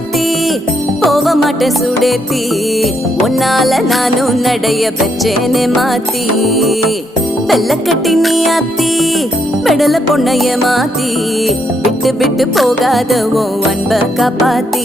மாத்தி போக மாட்டேன் சுடேத்தி உன்னால நானும் நடைய பெற்றேனே மாத்தி வெள்ள கட்டி நீ ஆத்தி பெடல பொண்ணைய மாத்தி விட்டு விட்டு போகாத உன் அன்ப காப்பாத்தி